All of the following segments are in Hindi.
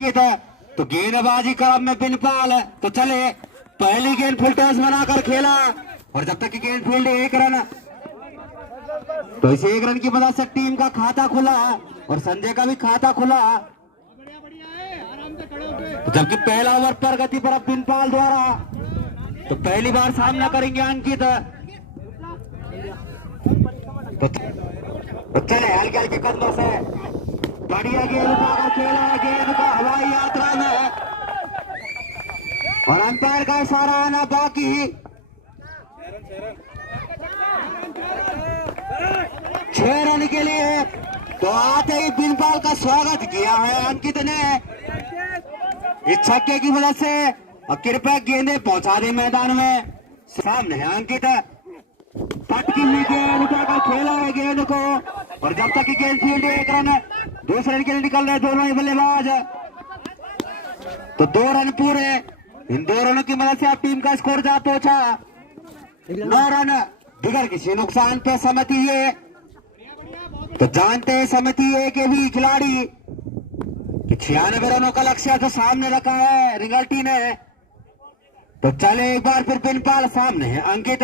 तो गेंदबाजी क्रम में बिनपाल तो चले पहली गेंद फुल टॉस बनाकर खेला और जब तक की गेंद फील्ड 1 रन तो इस 1 रन की मदद से टीम का खाता खुला और संजय का भी खाता खुला। तो जबकि पहला ओवर प्रगति पर बिनपाल द्वारा तो पहली बार सामना करेंगे अंकित। तो चले हल्के हल्के कदमों से बढ़िया गेंद उठाकर खेला है गेंद का हवाई यात्रा में और अंपायर का इशारा आना बाकी। 6 रन के लिए तो आते ही बिनपाल का स्वागत किया है अंकित ने इस छक्के की वजह से और कृपया गेंदे पहुंचा दे मैदान में। सामने है अंकित पटकी हुई गेंद उठाकर खेला है गेंद को और जब तक की गेंद फील्ड 1 रन दूसरे रन के लिए निकल रहे दोनों ही बल्लेबाज। तो 2 रन पूरे इन 2 रनों की मदद से अब टीम का स्कोर जा पहुंचा 9 रन बिगड़ किसी नुकसान पे समिति है। तो जानते हैं समिति ए के भी खिलाड़ी 96 रनों का लक्ष्य तो सामने रखा है रिंगल्टी ने। तो चले एक बार फिर बिनपाल सामने है अंकित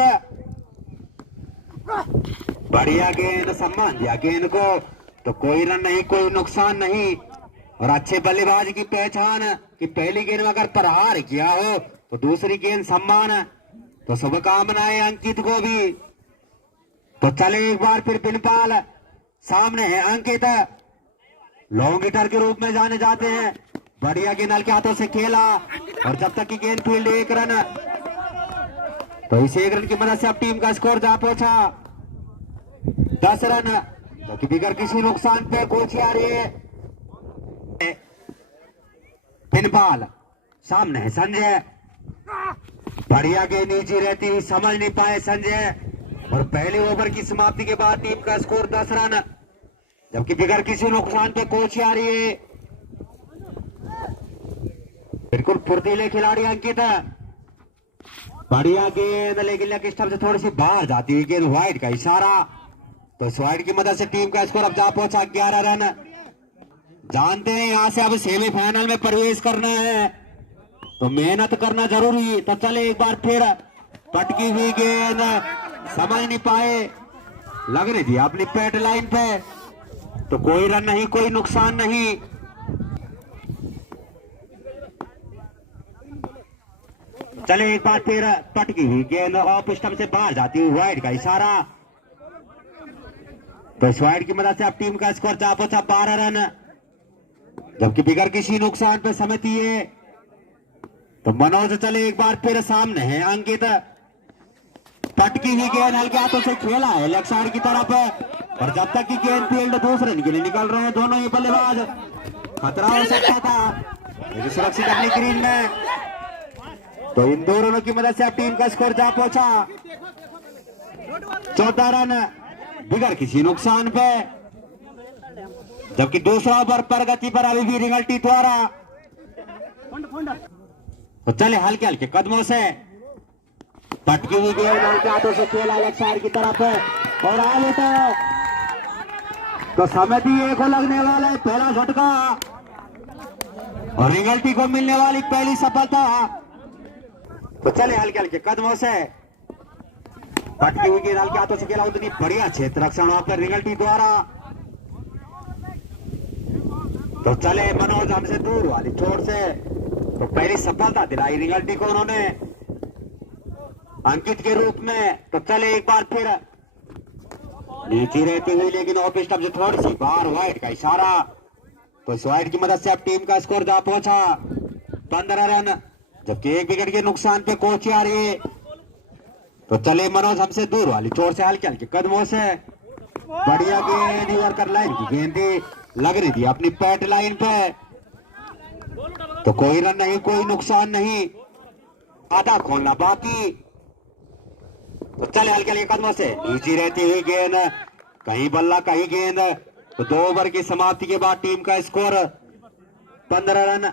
बढ़िया गेंद सम्मान दिया गेंद को तो कोई रन नहीं कोई नुकसान नहीं और अच्छे बल्लेबाज की पहचान कि पहली गेंद में अगर प्रहार किया हो तो दूसरी गेंद सम्मान। तो शुभकामनाएं अंकित को भी। तो चले एक बार फिर बिनपाल सामने है अंकित लॉन्ग हिटर के रूप में जाने जाते हैं बढ़िया गेंद हल्के हाथों से खेला और जब तक की गेंद फील्ड 1 रन तो इस 1 रन की मदद से अब टीम का स्कोर जा पहुंचा 10 रन जो कि बिगड़ किसी नुकसान पे कोची आ रही है। बिनपाल सामने है संजय बढ़िया गेंद नीचे रहती हुई समझ नहीं पाए संजय और पहले ओवर की समाप्ति के बाद टीम का स्कोर 10 रन जबकि बिगड़ किसी नुकसान पे कोची आ रही है। बिल्कुल फुर्तीले खिलाड़ी अंकित बढ़िया गेंद लेकिन लेग स्टंप से थोड़ी सी बाहर जाती हुई गेंद वाइड का इशारा। तो इस वाइड की मदद से टीम का स्कोर अब जा पहुंचा 11 रन। जानते हैं यहां से अब सेमीफाइनल में प्रवेश करना है तो मेहनत करना जरूरी। तो चले एक बार फिर पटकी हुई गेंद समझ नहीं पाए लग रही थी अपनी पैट लाइन पे तो कोई रन नहीं कोई नुकसान नहीं। चले एक बार फिर पटकी हुई गेंद ऑफ स्टंप से बाहर जाती हुई वाइड का इशारा। तो इस वाइड की मदद से अब टीम का स्कोर जा पहुंचा 12 रन जबकि बिगड़ किसी नुकसान पे समिति है। तो मनोज चले एक बार फिर सामने है अंकित पटकी हुई गेंद हल्के हाथों से खेला है लेग साइड की तरफ और जब तक की गेंद फील्ड दूसरे के लिए निकल रहे हैं दोनों ही बल्लेबाज खतरा हो सकता था सुरक्षित अपनी ग्रीन में। तो इन 2 रनों की मदद से अब टीम का स्कोर जा पहुंचा 14 रन बिगड़ किसी नुकसान पे जबकि दूसरा ओवर प्रगति पर अभी भी रिंगल्टी द्वारा। तो चले हल्के हल्के कदमों से पटकी हुई गेंद हल्के हाथों से खेला लेग साइड की तरफ और आगे तो समिति ए को लगने वाला है पहला झटका और रिंगल्टी को मिलने वाली पहली सफलता। तो चले हल्के हल्के कदमों से पटकी हुई गेंद हल्के हाथों से खेला उतनी बढ़िया क्षेत्र रक्षण वहां पर रिंगल्टी द्वारा। तो चले मनोज हमसे दूर वाली छोर से तो पहली सफलता दिलाई रिंगल्टी को उन्होंने अंकित के रूप में। तो चले एक बार फिर नीचे रहती हुई लेकिन ऑफ स्टंप से थोड़ी सी बाहर वाइड का इशारा। तो इस वाइड की मदद से अब टीम का स्कोर जा पहुंचा 15 रन जबकि 1 विकेट के नुकसान पे कोची आ रही है। तो चले मनोज हमसे दूर वाली छोर से हल्के हल्के कदमों से बढ़िया गेंद यॉर्कर लाइन की गेंद लग रही थी अपनी पैट लाइन पे तो कोई रन नहीं कोई नुकसान नहीं आधा खोलना बाकी। तो चले हल्के हल्के कदमों से नीचे रहती हुई गेंद कहीं बल्ला कहीं गेंद। तो 2 ओवर की समाप्ति के बाद टीम का स्कोर 15 रन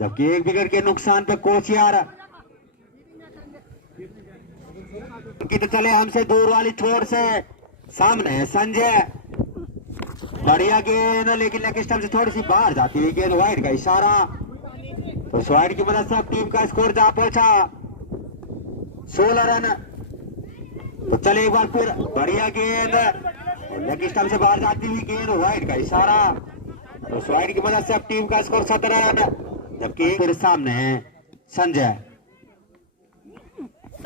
जबकि 1 विकेट के नुकसान पे कोचियार। तो चले हमसे दूर वाली छोर से सामने है संजय बढ़िया गेंद लेकिन लेग स्टंप से थोड़ी सी बाहर जाती हुई गेंद वाइड का इशारा। तो स्वाइड की मदद से अब टीम का स्कोर जा पहुंचा 16 रन। तो चले एक बार फिर बढ़िया गेंद और लेग स्टंप से बाहर जाती हुई गेंद, वाइड का इशारा। तो स्वाइड की मदद से अब टीम का स्कोर 17 रन, जबकि फिर सामने है संजय।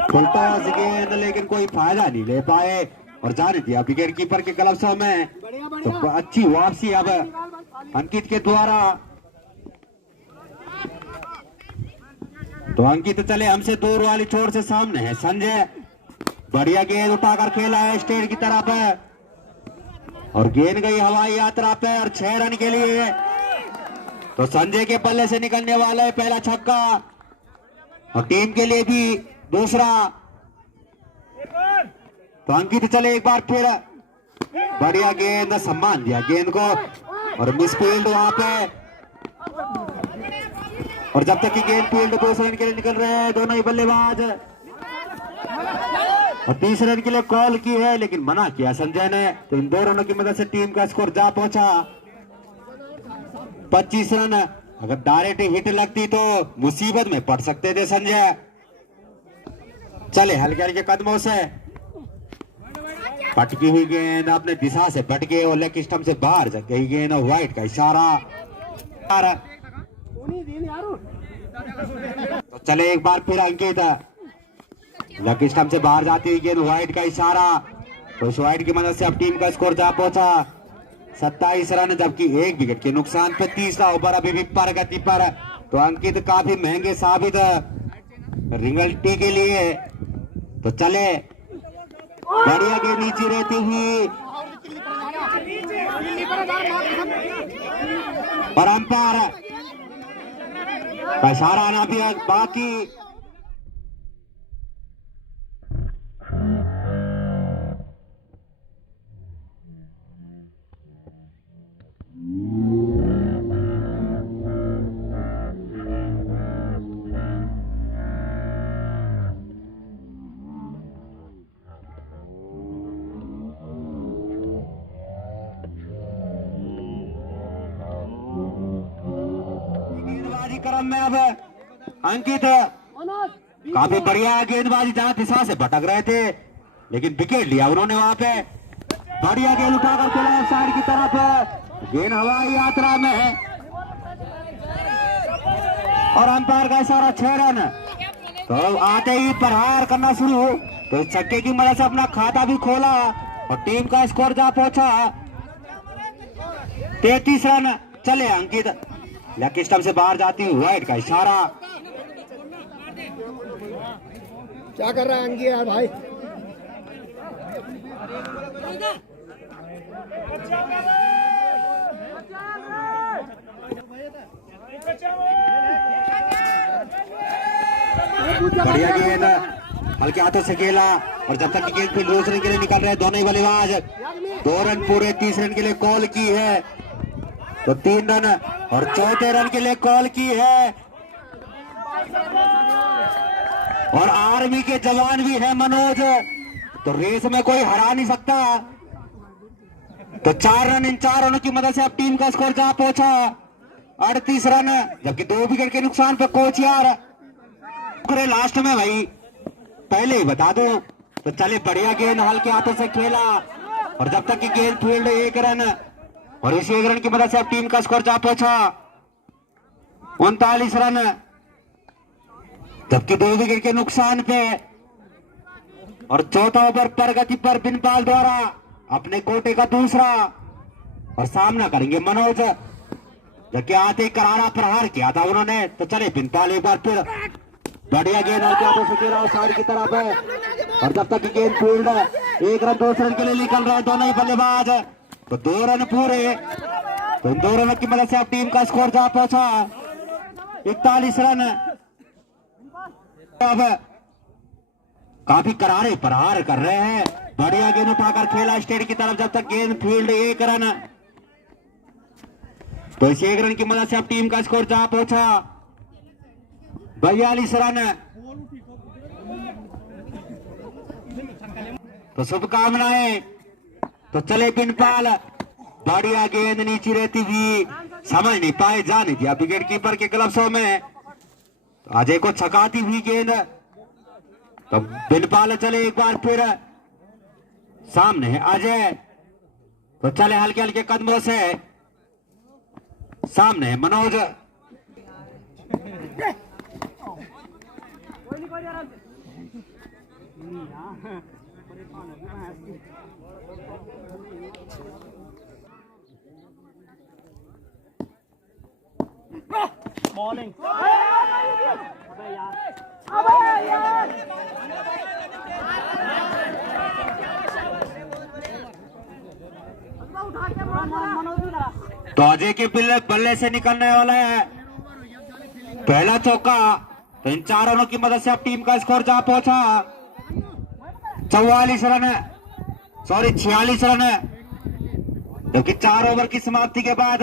फुलटॉस गेंद लेकिन कोई फायदा नहीं ले पाए और जाने दिया विकेट कीपर के ग्लव्सों में। तो अच्छी वापसी अब अंकित के द्वारा। तो अंकित चले हमसे दूर वाली छोर से, सामने है संजय। बढ़िया गेंद उठाकर खेला है स्टेट की तरफ और गेंद गई हवाई यात्रा पे और 6 रन के लिए। तो संजय के पल्ले से निकलने वाला है पहला छक्का और टीम के लिए भी दूसरा। तो अंकित चले एक बार फिर, बढ़िया गेंद, सम्मान दिया गेंद को और मिसफील्ड वहां पे। और जब तक कि गेंद फील्ड 2 रन के लिए निकल रहे हैं दोनों ही बल्लेबाज। और 30 रन के लिए कॉल की है लेकिन मना किया संजय ने। तो इन 2 रनों की मदद से टीम का स्कोर जा पहुंचा 25 रन। अगर डायरेक्ट हिट लगती तो मुसीबत में पड़ सकते थे संजय। चले हल्के हल्के कदमों से, पटकी हुई गेंद अपने दिशा से पटके और लेग स्टंप से बाहर जा गई गेंद और वाइड का इशारा। तो चले एक बार फिर अंकित, लेग स्टंप से बाहर जाती हुई गेंद, वाइड का इशारा। तो इस वाइड की मदद से अब टीम का स्कोर जा पहुंचा 27 रन, जबकि 1 विकेट के नुकसान पे तीसरा ओवर अभी भी प्रगति पर। तो अंकित काफी महंगे साबित रिंगल्टी के लिए। तो चले बढ़िया गेंद नीचे रहती हुई और अंपायर का इशारा आना भी बाकी। क्रम में अब अंकित काफी बढ़िया गेंदबाजी, जहां दिशा से भटक रहे थे लेकिन विकेट लिया उन्होंने वहां पे। बढ़िया गेंद उठाकर खेला साइड की तरफ, गेंद हवाई यात्रा में है और अंपायर का इशारा 6 रन। तो आते ही प्रहार करना शुरू, तो इस छक्के की मदद से अपना खाता भी खोला और टीम का स्कोर जा पहुंचा 33 रन। चले अंकित, लेग स्टंप से बाहर जाती हुई वाइड का इशारा। क्या कर रहा है अंकित यार भाई? बढ़िया गेंद हल्के हाथों से खेला और जब तक गेंद फिर 2 रन के लिए निकल रहे हैं दोनों ही बल्लेबाज। 2 रन पूरे 30 रन के लिए कॉल की है, तो 3 रन और 4थे रन के लिए कॉल की है। और आर्मी के जवान भी है मनोज, तो रेस में कोई हरा नहीं सकता। तो 4 रन, इन 4 रनों की मदद से अब टीम का स्कोर जा पहुंचा 38 रन, जबकि 2 विकेट के नुकसान पर कोच यार लास्ट में भाई पहले ही बता दो। तो चले बढ़िया गेंद हल्के हाथों से खेला और जब तक कि गेंद फील्ड 1 रन और इसी 1 रन की मदद से अब टीम का स्कोर जा पहुंचा 39 रन, जबकि 2 विकेट के नुकसान पे। और चौथा ओवर प्रगति पर बिनपाल द्वारा अपने कोटे का दूसरा और सामना करेंगे मनोज, जबकि आते ही करारा प्रहार किया था उन्होंने। तो चले बिनपाल एक बार फिर, बढ़िया गेंद साइड की तरफ है और जब तक गेंद फील्ड 1 रन 2 रन के लिए निकल रहे हैं दोनों ही बल्लेबाज। तो 2 रन पूरे, तो इन 2 रनों की मदद से अब टीम का स्कोर जा पहुंचा 41 रन। अब काफी करारे प्रहार कर रहे हैं, बढ़िया गेंद उठाकर खेला स्टेट की तरफ, जब तक गेंद फील्ड 1 रन। तो इस 1 रन की मदद से अब टीम का स्कोर जा पहुंचा 42 रन। तो शुभकामनाएं। तो चले बिनपाल, बढ़िया गेंद नीचे रहती हुई, समझ नहीं पाए, जाने दिया विकेट कीपर के ग्लव्सों में अजय को छकाती हुई गेंद, तो बिनपाल चले एक बार फिर सामने है अजय, तो चले हल्के हल्के कदमों से सामने है मनोज। बॉलिंग तो अजय के बल्ले से निकलने वाला है पहला चौका। तो इन चार रनों की मदद से अब टीम का स्कोर जा पहुंचा 44 रन, सॉरी 46 रन, जबकि 4 ओवर की समाप्ति के बाद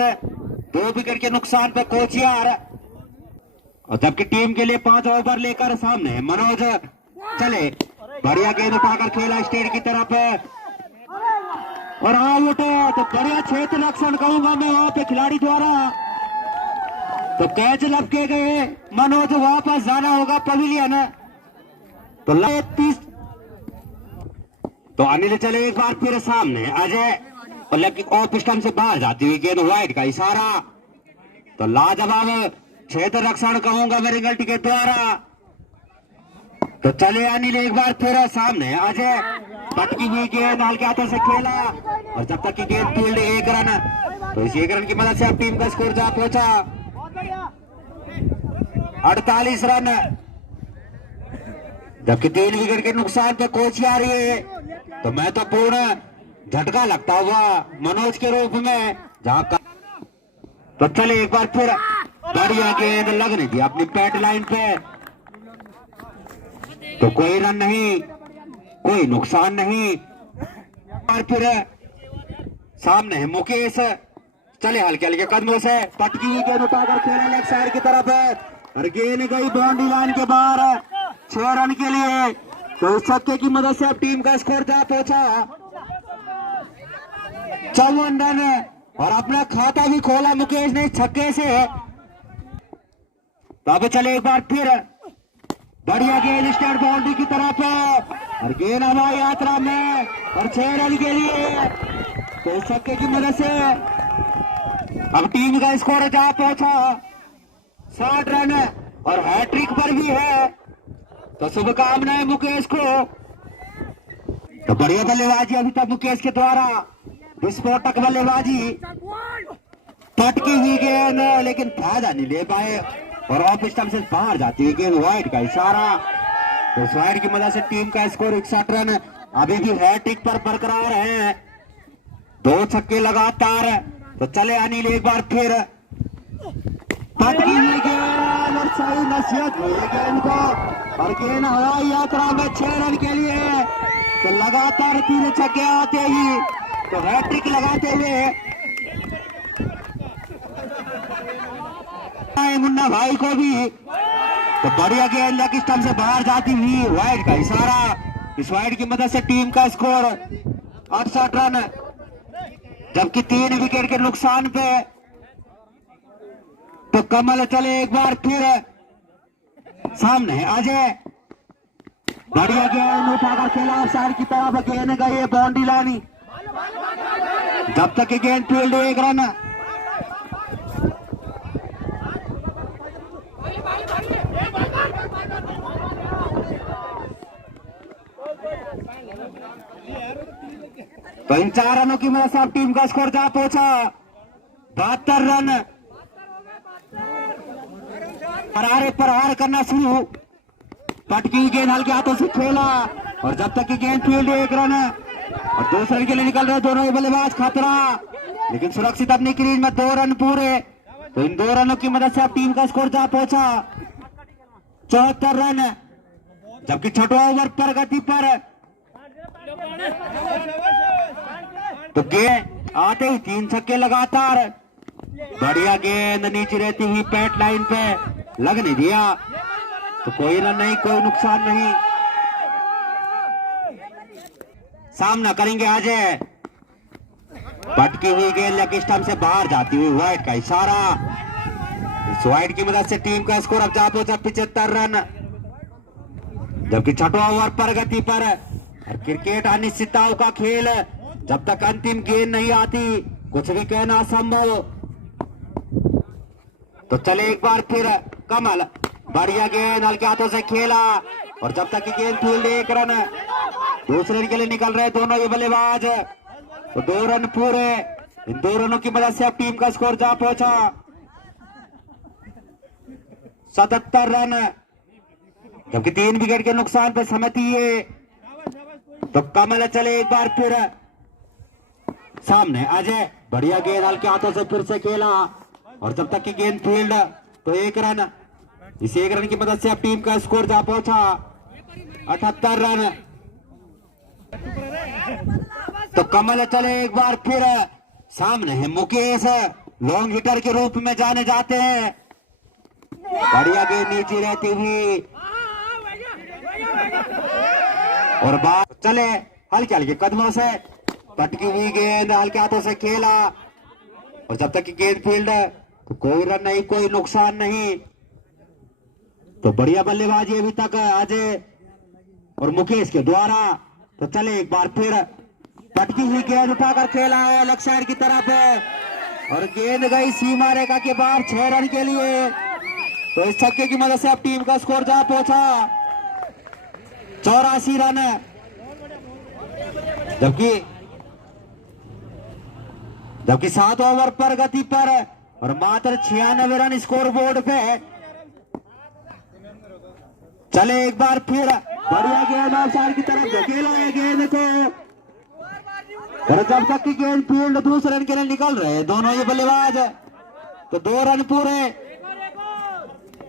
2 विकेट के नुकसान पे कोचियार, और जबकि टीम के लिए 5 ओवर लेकर सामने है मनोज। चले बढ़िया गेंद उठाकर खेला स्टेट की तरफ और आउट। तो बढ़िया क्षेत्र रक्षण कहूंगा मैं वहां पे खिलाड़ी द्वारा, तो कैच लपके गए, मनोज वापस जाना होगा पवेलियन। तो 30, तो अनिल चले एक बार फिर सामने अजय, और लेकिन ऑफ स्टंप से बाहर जाती हुई गेंद, वाइड का इशारा। तो लाजवाब क्षेत्र रक्षण कहूंगा मैं रिंगल्टी के द्वारा। तो चले अनिल एक बार फिर सामने अजय, पटकी हुई गेंद हल्के हाथों से खेला, और जब तक की गेंद फील्ड 1 रन, तो इस 1 रन की मदद से अब टीम का स्कोर जा पहुंचा 48 रन, जबकि 3 विकेट के नुकसान पे कोच आ रही है। तो मैं तो पूर्ण झटका लगता हुआ मनोज के रूप में जहां का, तो चले एक बार फिर बढ़िया गेंद लगने दी अपनी पैट लाइन पे, तो कोई रन नहीं, कोई नुकसान नहीं। और फिर सामने है मुकेश, चले हल्के हल्के कदमों से पटकी हुई गेंद उठाकर खेला लेफ्ट साइड की तरफ, और गेंद गई बाउंड्री लाइन के बाहर 6 रन के लिए। तो इस छक्के की मदद से अब टीम का स्कोर जा पहुंचा 54 रन, और अपना खाता भी खोला मुकेश ने छक्के से। तो अब चले एक बार फिर बढ़िया गेंद स्टैंड बाउंड्री की तरफ, और गेंद हवाई यात्रा में, और 6 रन के लिए। तो इस छक्के की मदद से अब टीम का स्कोर जा पहुंचा 60 रन, और हैट्रिक पर भी है। तो शुभकामनाएं मुकेश को। तो बढ़िया बल्लेबाजी अभी तक मुकेश के द्वारा, विस्फोटक बल्लेबाजी, पटकी हुई गेंद लेकिन फायदा नहीं ले पाए, और ऑफ स्टंप से बाहर जाती है गेंद, वाइड का इशारा। तो इस वाइड की मदद से टीम का स्कोर 61 रन अभी भी हैट्रिक पर बरकरार है, 2 छक्के लगातार। तो चले अनिल एक बार फिर पटकी हुई गेंद, और सही नसीहत हुई गेंद को, और गेंद हवाई यात्रा में 6 रन के लिए। तो लगातार 3 छक्के आते ही तो हैट्रिक लगाते हुए मुन्ना भाई को भी। तो बढ़िया गेंद लेग स्टंप से बाहर जाती हुई, वाइड का इशारा। इस वाइड की मदद से टीम का स्कोर 68 रन, जबकि 3 विकेट के नुकसान पे। तो कमल चले एक बार फिर सामने अजय, बढ़िया गेंद उठाकर खेला ऑफ साइड की तरफ, गेंद गई बाउंड्री लाइन, जब तक की गेंद फील्ड 1 रन। तो इन 4 रनों की मदद से अब टीम का स्कोर जा पहुंचा 72 रन। हरारे पर हार करना शुरू, पटकी गेंद हल्के हाथों से खेला, और जब तक की गेंद फील्ड 1 रन, और 2 रन के लिए निकल रहे दोनों ही बल्लेबाज, खतरा लेकिन सुरक्षित अपनी क्रीज में 2 रन पूरे। तो इन 2 रनों की मदद से अब टीम का स्कोर जा पहुंचा 74 रन, जबकि 6वां ओवर प्रगति पर। तो गेंद आते ही 3 छक्के लगातार, बढ़िया गेंद नीचे रहती हुई पैट लाइन पे लगने दिया। तो कोई रन नहीं, कोई नुकसान नहीं। सामना करेंगे अजय, पटकी हुई गेंद लेग स्टंप से बाहर जाती हुई, वाइड का इशारा। स्वाइड की मदद से टीम का स्कोर अब जा पहुंचा 75 रन। जबकि छठवां ओवर प्रगति पर। और क्रिकेट अनिश्चितताओं का खेल, जब तक अंतिम गेंद नहीं आती कुछ भी कहना असंभव। तो चले एक बार फिर कमल, बढ़िया गेंद हल्के हाथों से खेला और जब तक की गेंद फील्ड 1 रन। दूसरे रन के लिए निकल रहे दोनों ये बल्लेबाज। तो 2 रन पूरे। इन 2 रनों की मदद से अब टीम का स्कोर जा पहुंचा 77 रन। जबकि 3 विकेट के नुकसान पर सहमति है। तो कमल चले एक बार फिर सामने अजय, बढ़िया गेंद हल्के हाथों से फिर से खेला और जब तक की गेंद फील्ड तो 1 रन। इस 1 रन की मदद से अब टीम का स्कोर जा पहुंचा 78 रन। तो कमल चले एक बार फिर सामने है मुकेश, लॉन्ग हिटर के रूप में जाने जाते हैं। बढ़िया गेंद नीचे रहती हुई और बात चले हल्के हल्के कदमों से पटकी हुई गेंद हल्के हाथों से खेला और जब तक की गेंद फील्ड तो कोई रन नहीं, कोई नुकसान नहीं। तो बढ़िया बल्लेबाजी अभी तक अजय और मुकेश के द्वारा। तो चले एक बार फिर पटकी हुई गेंद उठाकर खेला है लेग साइड की तरफ और गेंद गई सीमा रेखा के बाहर 6 रन के लिए। तो इस छक्के की मदद से अब टीम का स्कोर जा पहुंचा 84 रन। जबकि 7 ओवर पर गति पर और मात्र 96 रन स्कोर बोर्ड पे। चले एक बार फिर बढ़िया गेंद आउटसाइड की तरफ धकेला है गेंद को और जब तक की गेंद फील्ड दूसरे रन के लिए निकल रहे दोनों ये बल्लेबाज। तो 2 रन पूरे।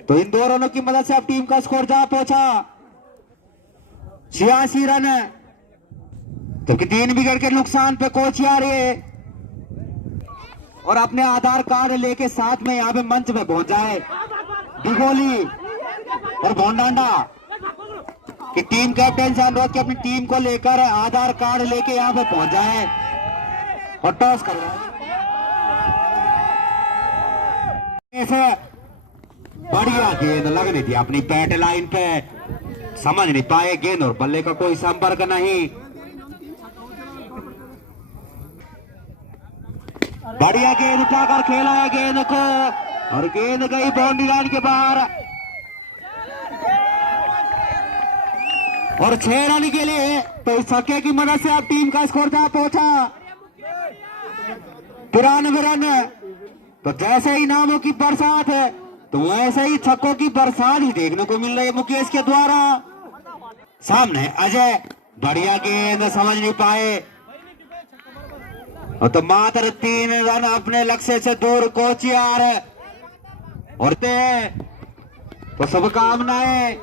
तो इन 2 रनों की मदद से अब टीम का स्कोर जा पहुंचा 86 रन। जबकि 3 विकेट के नुकसान पे कोच आ रही है और अपने आधार कार्ड लेके साथ में यहाँ पे मंच पे पहुंच जाए डिगोली और भोंडांडा कि टीम कैप्टन से अनुरोध कि अपनी टीम को लेकर आधार कार्ड लेके यहाँ पे पहुंच जाए और टॉस करवाए। बढ़िया गेंद लगनी थी अपनी पैट लाइन पे, समझ नहीं पाए गेंद और बल्ले का कोई संपर्क नहीं। बढ़िया गेंद उठाकर खेला है गेंद को और गेंद गई बाउंड्री लाइन के बाहर और 6 रन के लिए। तो इस छक्के की मदद से अब टीम का स्कोर जा पहुंचा 93 रन। तो जैसे ही नामों की बरसात है तो वैसे ही छक्कों की बरसात ही देखने को मिल रही है मुकेश के द्वारा। सामने अजय, बढ़िया गेंद समझ नहीं पाए और तो मात्र 3 रन अपने लक्ष्य से दूर कोचियार और तो शुभकामनाएं।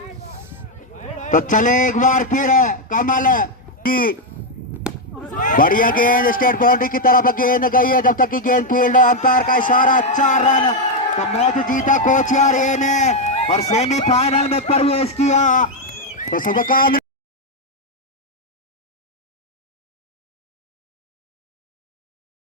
तो चले एक बार फिर कमल जी, बढ़िया गेंद स्टेट बाउंड्री की तरफ गेंद गई है जब तक की गेंद फील्ड अंपायर का इशारा 4 रन। तो मैच जीता कोचियार ने और सेमीफाइनल में प्रवेश किया। तो शुभकामनाएं।